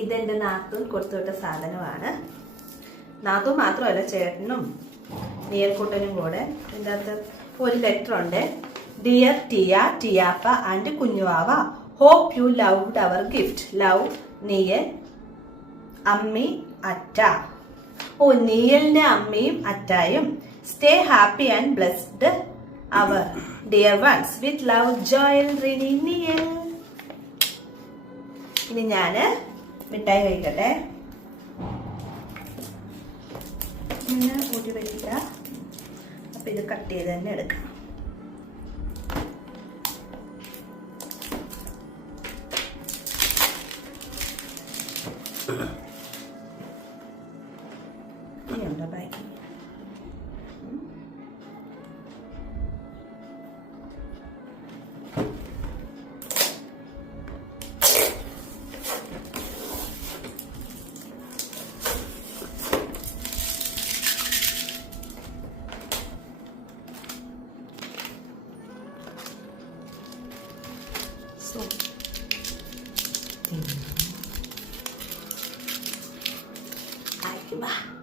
ഇതെന്റെ നാത്തൂൻ കൊടുത്തുവിട്ട സാധനമാണ്. നാത്തൂൻ മാത്രമല്ല, ചേട്ടനും നീയൽക്കുട്ടനും കൂടെ. ഇതിൻ്റെ അകത്ത് ഒരു ലെറ്റർ ഉണ്ട്. ഡിയർ ടിയ, ടിയാപ്പ ആൻഡ് കുഞ്ഞുവാവ, hope you loved our gift. Love, Neal, അമ്മി, അറ്റ. ഓ, നീയലിന്റെ അമ്മയും അറ്റായും. Stay happy and blessed our dear ones. With love, Joel, Rini, Neal. ഇനി ഞാന് മിഠായി കഴിക്കട്ടെ. ഇങ്ങനെ ഊട്ടി വയ്ക്കില്ല. അപ്പൊ ഇത് കട്ട് ചെയ്ത് തന്നെ എടുക്കാം. ഇനിയുണ്ടോ ബാക്കി? Ay, va.